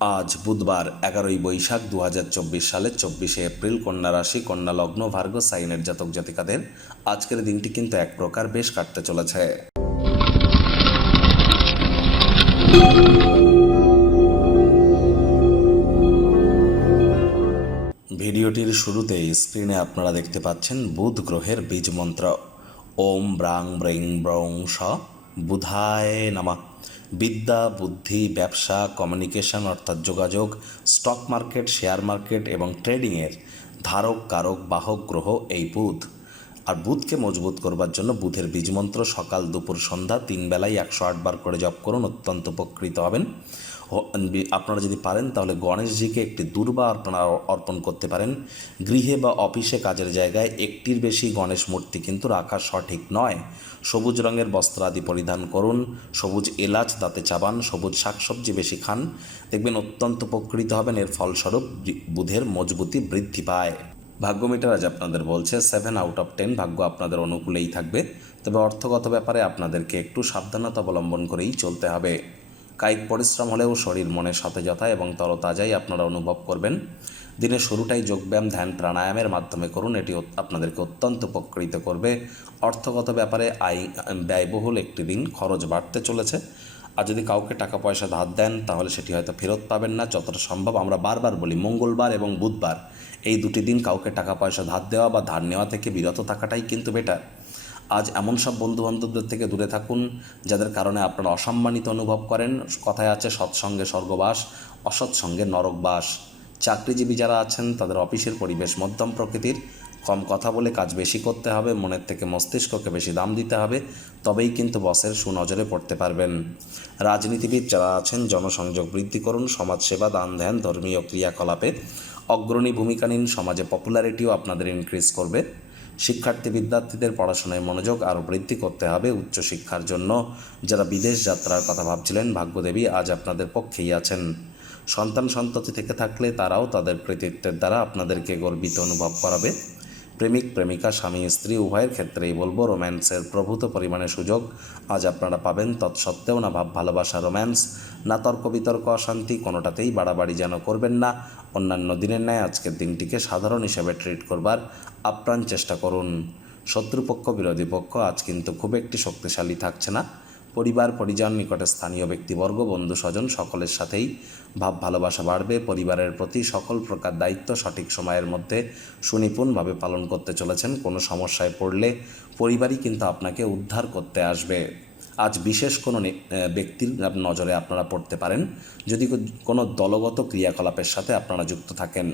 আজ বুধবার 11ই বৈশাখ 2024 সালের 24শে এপ্রিল, কন্যা রাশি, কন্যা লগ্ন, ভার্গ সাইনের জাতক জাতিকাদের আজকের দিনটি কিন্তু এক প্রকার বেশ কাটতে চলেছে। ভিডিওটির শুরুতেই স্ক্রিনে আপনারা দেখতে পাচ্ছেন বুধ গ্রহের বীজ মন্ত্র ওম ব্রাং ব্রিং ব্রং স বুধায় নমঃ। বিদ্যা, বুদ্ধি, ব্যবসা, কমিউনিকেশন অর্থাৎ যোগাযোগ, স্টক মার্কেট, শেয়ার মার্কেট এবং ট্রেডিংয়ের ধারক, কারক, বাহক গ্রহ এই বুধ। আর বুধকে মজবুত করবার জন্য বুধের বীজমন্ত্র সকাল, দুপুর, সন্ধ্যা 3 বেলায় 108 বার করে জপ করুন, অত্যন্ত উপকৃত হবেন। আপনারা যদি পারেন তাহলে গণেশজিকে একটি দূর্বা আপনারা অর্পণ করতে পারেন। গৃহে বা অফিসে, কাজের জায়গায় একটির বেশি গণেশ মূর্তি কিন্তু রাখা সঠিক নয়। সবুজ রঙের বস্ত্র আদি পরিধান করুন, সবুজ এলাচ দাঁতে চাবান, সবুজ শাকসবজি বেশি খান, দেখবেন অত্যন্ত উপকৃত হবেন। এর ফলস্বরূপ বুধের মজবুতি বৃদ্ধি পায়। ভাগ্য মিটার আজ আপনাদের বলছে 7/10 ভাগ্য আপনাদের অনুকূলেই থাকবে, তবে অর্থগত ব্যাপারে আপনাদেরকে একটু সাবধানতা অবলম্বন করেই চলতে হবে। কায়িক পরিশ্রম হলেও শরীর মনে সতেজতা এবং তরতাজাই আপনারা অনুভব করবেন। দিনের শুরুটাই যোগব্যায়াম, ধ্যান, প্রাণায়ামের মাধ্যমে করুন, এটি আপনাদেরকে অত্যন্ত উপকৃত করবে। অর্থগত ব্যাপারে ব্যয়বহুল একটি দিন, খরচ বাড়তে চলেছে। আর যদি কাউকে টাকা পয়সা ধার দেন তাহলে সেটি হয়তো ফেরত পাবেন না। যতটা সম্ভব আমরা বারবার বলি, মঙ্গলবার এবং বুধবার এই দুটি দিন কাউকে টাকা পয়সা ধার দেওয়া বা ধার নেওয়া থেকে বিরত থাকাটাই কিন্তু বেটার। আজ এমন সব বন্ধুবান্ধবদের থেকে দূরে থাকুন যাদের কারণে আপনারা অসম্মানিত অনুভব করেন। কথায় আছে সৎসঙ্গে স্বর্গবাস, অসৎসঙ্গে নরকবাস। চাকরিজীবী যারা আছেন তাদের অফিসের পরিবেশ মধ্যম প্রকৃতির, কম কথা বলে কাজ বেশি করতে হবে, মনের থেকে মস্তিষ্ককে বেশি দাম দিতে হবে, তবেই কিন্তু বসের সুনজরে পড়তে পারবেন। রাজনীতিবিদ যারা আছেন জনসংযোগ বৃদ্ধি করুন, সমাজসেবা, দান ধ্যান, ধর্মীয় ক্রিয়াকলাপে অগ্রণী ভূমিকা নিন, সমাজে পপুলারিটিও আপনাদের ইনক্রিজ করবে। শিক্ষার্থী বিদ্যার্থীদের পড়াশোনায় মনোযোগ আরও বৃদ্ধি করতে হবে। উচ্চশিক্ষার জন্য যারা বিদেশ যাত্রার কথা ভাবছিলেন, ভাগ্যদেবী আজ আপনাদের পক্ষেই আছেন। সন্তান সন্ততি থেকে থাকলে তারাও তাদের কৃতিত্বের দ্বারা আপনাদেরকে গর্বিত অনুভব করাবে। প্রেমিক প্রেমিকা, স্বামী স্ত্রী উভয়ের ক্ষেত্রেই বলবো রোম্যান্সের প্রভূত পরিমাণে সুযোগ আজ আপনারা পাবেন। তৎসত্ত্বেও না ভাব ভালোবাসা, রোম্যান্স, না তর্ক বিতর্ক, অশান্তি, কোনোটাতেই বাড়াবাড়ি যেন করবেন না। অন্যান্য দিনের ন্যায় আজকের দিনটিকে সাধারণ হিসেবে ট্রিট করবার আপ্রাণ চেষ্টা করুন। শত্রুপক্ষ, বিরোধী পক্ষ আজ কিন্তু খুব একটি শক্তিশালী থাকছে না। পরিবার, পরিজন, নিকটে স্থানীয় ব্যক্তিবর্গ, বন্ধু স্বজন সকলের সাথেই ভাব ভালোবাসা বাড়বে। পরিবারের প্রতি সকল প্রকার দায়িত্ব সঠিক সময়ের মধ্যে সুনিপুণভাবে পালন করতে চলেছেন। কোনো সমস্যায় পড়লে পরিবারই কিন্তু আপনাকে উদ্ধার করতে আসবে। আজ বিশেষ কোনো ব্যক্তির নজরে আপনারা পড়তে পারেন যদি কোনো দলগত ক্রিয়াকলাপের সাথে আপনারা যুক্ত থাকেন।